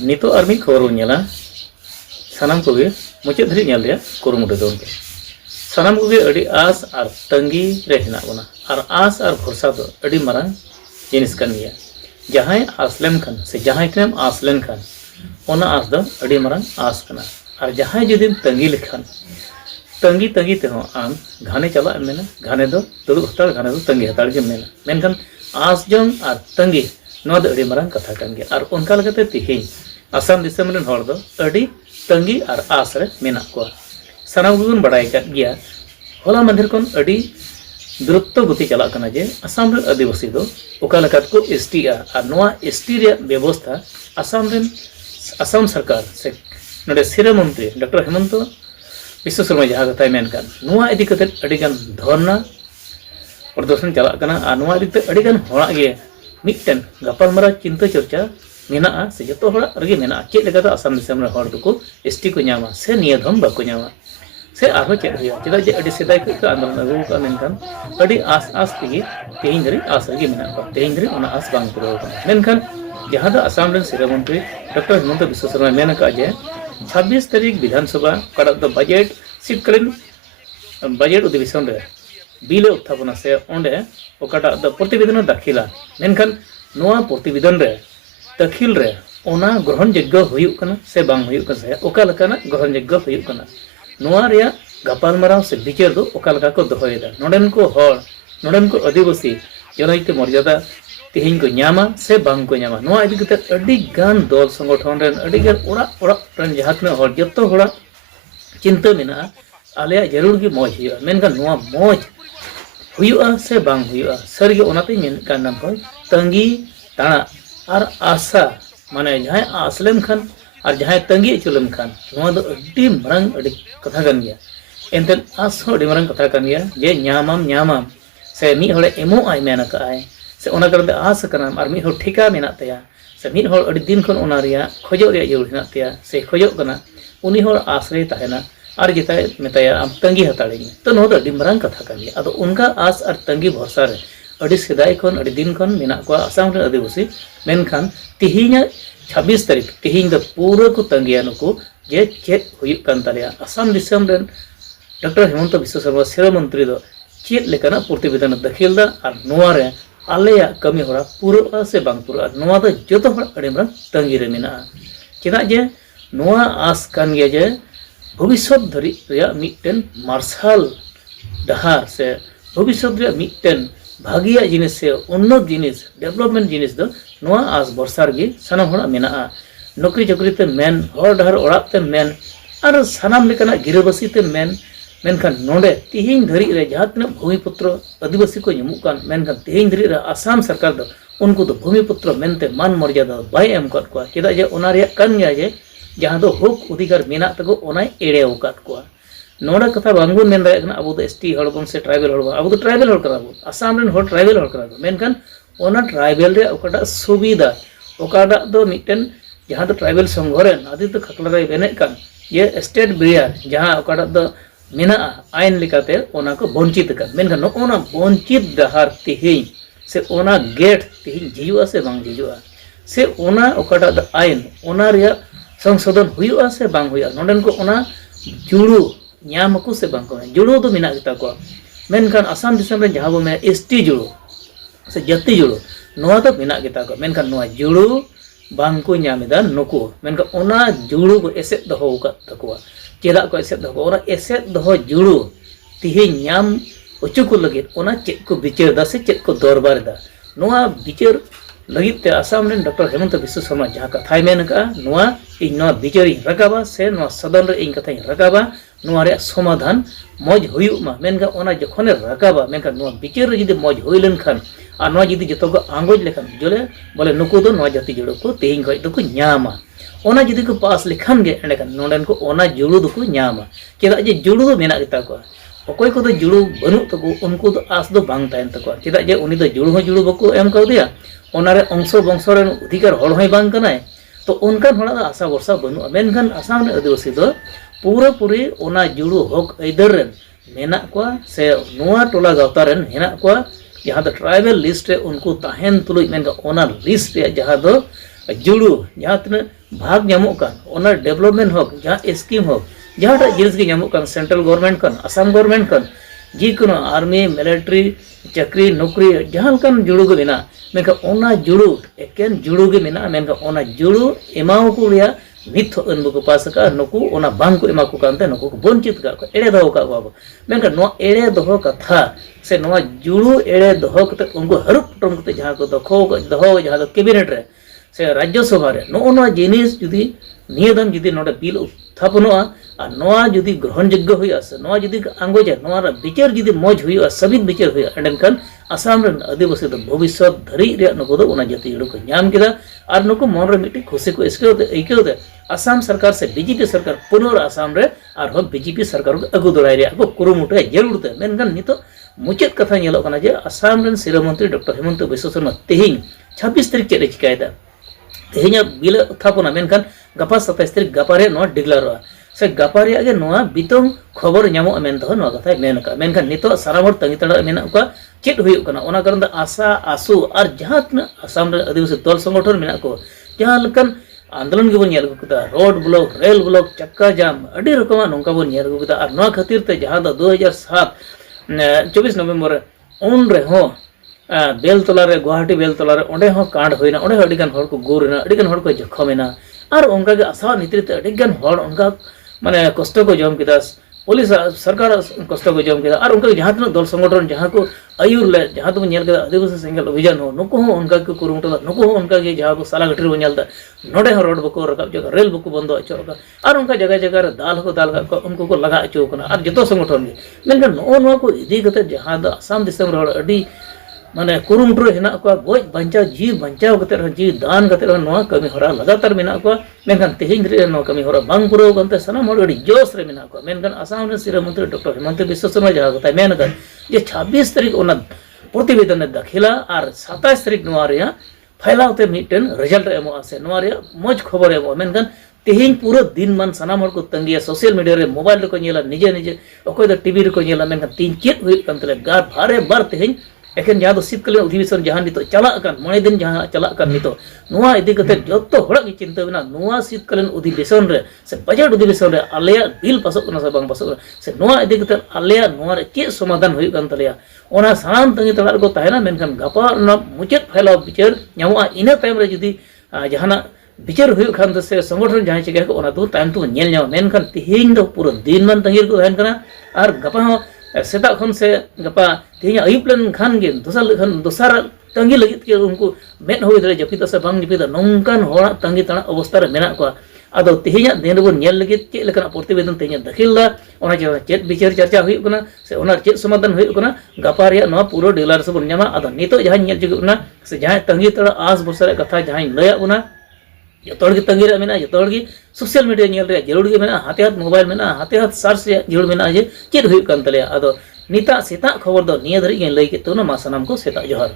नितो आर मिद खबर बन नेला सानाम कोगे मुचाद धरि नेल रेया कुरुमुटु दो उनके सानाम कोगे अड़ी आस और तंगी रे हेना बना और आस और भरसा दो अड़ी मारांग जिनिस कान गया जहां आस लेम खान से जहां केम आस लेन खान ओना आस दो अड़ी मारांग आस कना और जहां जुदिम तंगी लेखान तंगी तंगी ते हो आम घाने चला मेना घाने दो दुदु हतार घाने दो तंगी हतार के मेना मेनखान आस जंग और तंगी नोआ दो अड़ी मारांग कथा कान गया और उनका लगते तिहिं आसाम दिसम रेन हर दो अड़ी तंगी और आस रे मेना को सानाम गुन बड़ाई का गया होला मंदिर कोन अड़ी द्रुत गति चला कना जे आसाम रे आदिवासी दो ओका लकात को एसटी और नोआ एसटी रे व्यवस्था आसाम रेन आसाम सरकार से नोडे सिरा मंत्री डॉक्टर हेमंत विश्व शर्मा जहाँ कथाय मेनकान नोआ इदी कते अडिगान धरना प्रदर्शन चला कना आ नोआ इदी ते अडिगान होड़ा गे मिटन गपालमारा चिंता चर्चा मेना से जतो होड़ा रगे मेना चेक लेका तो आसाम दिसम रे हर दुको एसटी को न्यामा से निया धम बाको न्यामा से आरो चेक हुआ चेदा जे अडी सेदाय को आंदोलन अगु का मेनकान अडी आस आस तेगी तेहिं दरी आस रगे मेना को तेहिं दरी ओना आस बांग पुरो मेनकान जहाँ दो आसाम रेन सिरा मंत्री डॉक्टर हेमंत विश्व शर्मा मेन का जे 26 तारीख विधानसभा कड़ा दो बजट शीतकालीन बजट अधिवेशन रे बिल उत्थापना से ओंडे ओकाटा दो प्रतिवेदन दाखिला मेनखान नोआ प्रतिवेदन रे दाखिल रे ओना ग्रहण योग्य हुयुक कना से बांग हुयुक कना से ओका लकाना ग्रहण योग्य हुयुक कना नोआ रिया गपालमाराव से विचार दो ओका लका को दोहयदा नोडेन को हर नोडेन को आदिवासी जनहित मर्यादा तिहिं को न्यामा से बांग को न्यामा नोआ इदी कते अडी गान दल संगठन रेन अडी गान ओरा ओरा रेन जहातने हर जत्तो होड़ा चिंता मेना आले जरूर की मौज हुआ मेनका नोआ मौज हुआ से बांग हुआ सरगे ओनाते मेन का नाम को तंगी ताना और आशा माने जहां आसलेम खान और जहां तंगी चुलम खान नोआ दो अडी मरंग अडी कथा कान गया एंतन आस हो अडी मरंग कथा कान गया जे न्यामाम से मी हड़े एमो आय मेना का आय से ओना करते आस करना और मी हो ठिका मेना तया से मी हो अडी दिन खन ओना रिया खोजो रिया जरूर हेना तया से खोजो कना उनी हो आस रे ताहेना और जिताय मेताया आम तंगी हताड़ी तो नो अडी मरंग कथा कान गया अदो उनका आस और तंगी भरसा रे अडी सेदाय खन अडी दिन खन मेना को आसाम रे आदिवासी मेनखान तिहिं 26 तारीख तिहिं द पूरा को तंगिया नुको जे चेक हुयुक कान तालिया आसाम दिसम रेन डॉक्टर हेमंत विश्व शर्मा सिरा मंत्री दो चेक लेकाना प्रतिवेदन दाखिल दा और नोआ रे आलेया कमी होड़ा पूरा से बांग पूरा नोआ दो जतो होड़ा अडी मरंग तंगी रे मेना चेदा जे नोआ आस कान गया जे भविष्य धरी रिया मिटन मार्शल डहार से भविष्य रिया मिटन भागिया जिनिस से उन्नत जिनिस डेवलपमेंट जिनिस दो नोआ आस बरसार गे सानाम होड़ा मेना नौकरी चाकरी ते मेन हर डहार ओड़ाग ते मेन और सानाम लेकाना गिराबासी ते मेन मेनखान नोडे तिहिं धरी रे जहाँ तना भूमिपुत्र आदिवासी को ñamuk kan मेनखान तिहिं धरी रे आसाम सरकार दो उनको तो भूमिपुत्र मेनते मान मर्यादा बाय एम कत को चेदा जे ओना रे कान गया जे जहाँ दो हक अधिकार मेना तको ओना एड़े उकात को नोडा कथा बांगबोन मेन दाय कना अबो दो एसटी हड़बन से ट्राइबल हड़बन अबो तो ट्राइबल हड़ करा आसाम रेन हड़ ट्राइबल हड़ करा मेनखान ओना ट्राइबल रे ओकाटा सुविधा ओकाटा दो मिटन जहाँ दो ट्राइबल संघरेन आदि तो खकला रे बेने कान ये स्टेट बिरियार जहाँ ओकाटा दो मेना आइन लिकाते ओना को वंचित कर मेनखान ओना वंचित डहार तिहिं से ओना गेट तिहिं जिजुआ से बांग जिजुआ से ओना ओकाटा द आइन ओना रिया संशोधन हुआ से बांग हुआ नोडन को ओना जुड़ू न्याम को से बांग को जुड़ू तो मेना गिता को मेनखान आसाम दिसम रे जहां बो में एसटी जुड़ू से जाति जुड़ू नोआ तो मेना गिता को मेनखान नोआ जुड़ू बांग को न्यामेदा नुको मेनखान ओना जुड़ू को एसेट दहो का तकवा चेदा को एसेट दहो ओना एसेट दहो जुड़ू तिहिं न्याम उचु को लगे ओना चेक को विचार दा से चेक को दरबार दा नोआ विचार लगित ते आसाम रेन डॉक्टर हेमंत विश्व शर्मा जहाँ कथाय मेन का नोआ इन नोआ विचार रकाबा से नोआ सदन रे इन कथा रकाबा नोआ रे समाधान मौज हुयुक मा मेनका ओना जखने रकाबा मेनका नोआ विचार रे जदि मौज हुई लेन खान आ नोआ जदि जतो को आंगोज लेखान जोले बोले नुको दो नोआ जाति जुड़ो को तेहिं खय दो को न्यामा ओना जदि को पास लेखान गे एंडे नोडन को ओना जुड़ू दो को न्यामा चेदा जे जुड़ू दो मेना गिता को अकोय को जुड़ू बनू तको उनको तो आस दो बांग तायन तको चेदा जे उनी दो जुड़ू हो जुड़ू बको एम कौदिया ओनारे अंश वंश रेन अधिकार हड़ होय बांग कनाय तो उनका होड़ा आशा वर्षा बनू मेनखान आसाम रे आदिवासी दो पूरा पूरी ओना जुड़ू हक ऐदर रेन मेना को से नोआ टोला गावता रेन हेना को जहाँ दो ट्राइबल लिस्ट रे उनको ताहेन तुलुज मेनका ओना लिस्ट रे जहाँ दो जुड़ू जहाँ तीन भाग नामों कान डेवलपमेंट हो जहाँ स्कीम हो जहाँ जिनिस के नामों कान सेंट्रल गवर्नमेंट कान आसाम गवर्नमेंट कान जिको आर्मी मिलिट्री चाकरी नौकरी जहाँ लकान जुड़ू के मेना मेनका ओना जुड़ू एकेन जुड़ू के मेना मेनका ओना जुड़ू एमाओ को रिया नित अनबो को पास का नुकु ओना बांग को एमा को कानते नुकु को वंचित का एड़े दहो का बाबो मेनका नो एड़े दहो कथा से नो जुड़ू एड़े दहो कते उनको हरुप टम कते जहाँ को दहो जहाँ कैबिनेट रे से राज्यसभा रे नो जिनिस जुदी नियदम जुदी नोडे बिल उत्थापनोआ और नोआ जुदी ग्रहण योग्य हुआ से नोआ जुदी आंगोजा नोआ विचार जुदी मौज हुआ सबित विचार हुआ एंडन आसाम रन आदिवासी भविष्य धरी रे नुकु दो ओना जाति जुड़ू को नाम केदा और नुकु मन रे मिट्टी खुशी को ऐक्योते आसाम सरकार से बीजेपी सरकार पुनर आसाम रे और हम बीजेपी सरकार को अगु दौड़ाई रे को कुरुमुटे जरूरते मेनखान नितो मुचाद कथा नेलो कना जे आसाम रन शिरो मंत्री डॉक्टर हेमंत बिश्व शर्मा तेहिं 26 तारीख चेक चिकायदा तेहिं बिल उत्थापना मेनखान गपा 27 तारीख गपारे नो डिक्लेयरवा से गपारे आगे नोआ बितों खबर नामो मेन दो नो कथा मेनका मेनखान नितो सारा हर तंगी तड़ा मेना का चेक हुई कना ओना कारण आशा आसू और जहाँ आसाम रे आदिवासी दल संगठन मेना को जहाँ लकन आंदोलन के बन नेल गुदा रोड ब्लॉक रेल ब्लॉक चक्का जाम अड़ी रकमा नोंका बन नेल गुदा और नोआ खातिर ते जहाँ 2007 24 नवंबर उन रे हो बेलतला रे गुवाहाटी बेलतला रे ओंडे हो कांड होइना ओंडे अडिगान हर को गोरना अडिगान हर को जखमेना और उनका के आशा नीतिते अडिगान हर उनका माने कष्ट को जम किदा पुलिस सरकार कष्ट को जम किदा और उनका जहाँ तीन दल संगठन जहाँ को आयुर ले जहाँ तो नेल किदा आदिवासी सेंगल अभियान हो नुको हो उनका के कुरुमुटा नुको हो उनका के जहाँ को साला घटी नेलदा नोडे हो रोड बको रकाब जगह रेल बको बंद अचो और उनका जगह जगह रे दाल को उनको को लगा अचो कना और जतो संगठन के मेनका नो को इदी कते जहाँ द आसाम दिसम रे अडी माने कुरुमुटु हेना को गोज बंचा जी बंचाव कते जी दान कते नो कमी होरा लगातार मेना को मेनखान तेहिं रे नो कमी होरा बांग पुरो गनते सनाम हर अडी जोश रे मेना को मेनखान आसाम रे शिरो मंत्री डॉक्टर हेमंत बिश्व शर्मा जहाँ कता मेनका जे 26 तारीख ओना प्रतिवेदन दाखिला और 27 तारीख नोआ रे फैलावते मिटन रिजल्ट एमो आसे नोआ रे मौज खबर एमो मेनखान तेहिं पूरा दिन मन सनाम हर को तंगिया सोशल मीडिया रे मोबाइल रे को नेला निजे निजे अकोय द टीवी रे को नेला मेनखान तीन चेक हुई कंतले गार भारे बार तेहिं एखन जहाँ शीतकालीन अधिवेशन जहाँ नितो चला मणे दिन जहाँ चला नितो नुआ इदी कते जत्तो हड़ा की चिंता बिना नुआ शीतकालीन अधिवेशन रे से बजट अधिवेशन रे आलेया बिल पासो कना से बांग पासो से नुआ इदी कते आलेया नुआ रे के समाधान हुई कान तलेया ओना सानाम तंगी तला को ताहेना मेनखान गपा ना मुचाद फैलाव विचार ᱧᱟᱢᱚᱜᱼᱟ ᱤᱱᱟᱹ तायम रे जुदी जहाना विचार हुई खान से संगठन जहाँ चिका को ओना तो तायम तो नेल ᱧᱟᱢᱟ मेनखान तिहिं दो पूरा दिन मन तंगी को तहन कना और गपा हो सेता खन से गपा तेहिं अयुब लेन खान गे दोसार तंगी लगित के उनको मेद हुई दरे जपिदा से बांग जपिदा नोंकान होड़ा तंगी तना अवस्था रे मेना को आदो तेहिं दिन बन नेल लगित के लेकना प्रतिवेदन तेहिं दाखिलदा ओना जे चेत विचार चर्चा हुई कना से ओना चेत समाधान हुई कना गपा रे नो पूरा डिलर से बन ᱧᱟᱢᱟ आदो नितो जहां नेल जुगुना से जहां तंगी तड़ा आस बसरे कथा जहां लया बुना जतोड़ के तंगी रे मेना जतोड़ के सोशल मीडिया नेल रे जरूर के मेना हाथे हाथ मोबाइल मेना हाथे हाथ सर्च रे जरूर मेना जे चेत हुई कान तले आदो निता सेता खबर दो निया धरी लई के तो ना मा सनाम को सेता जोहार।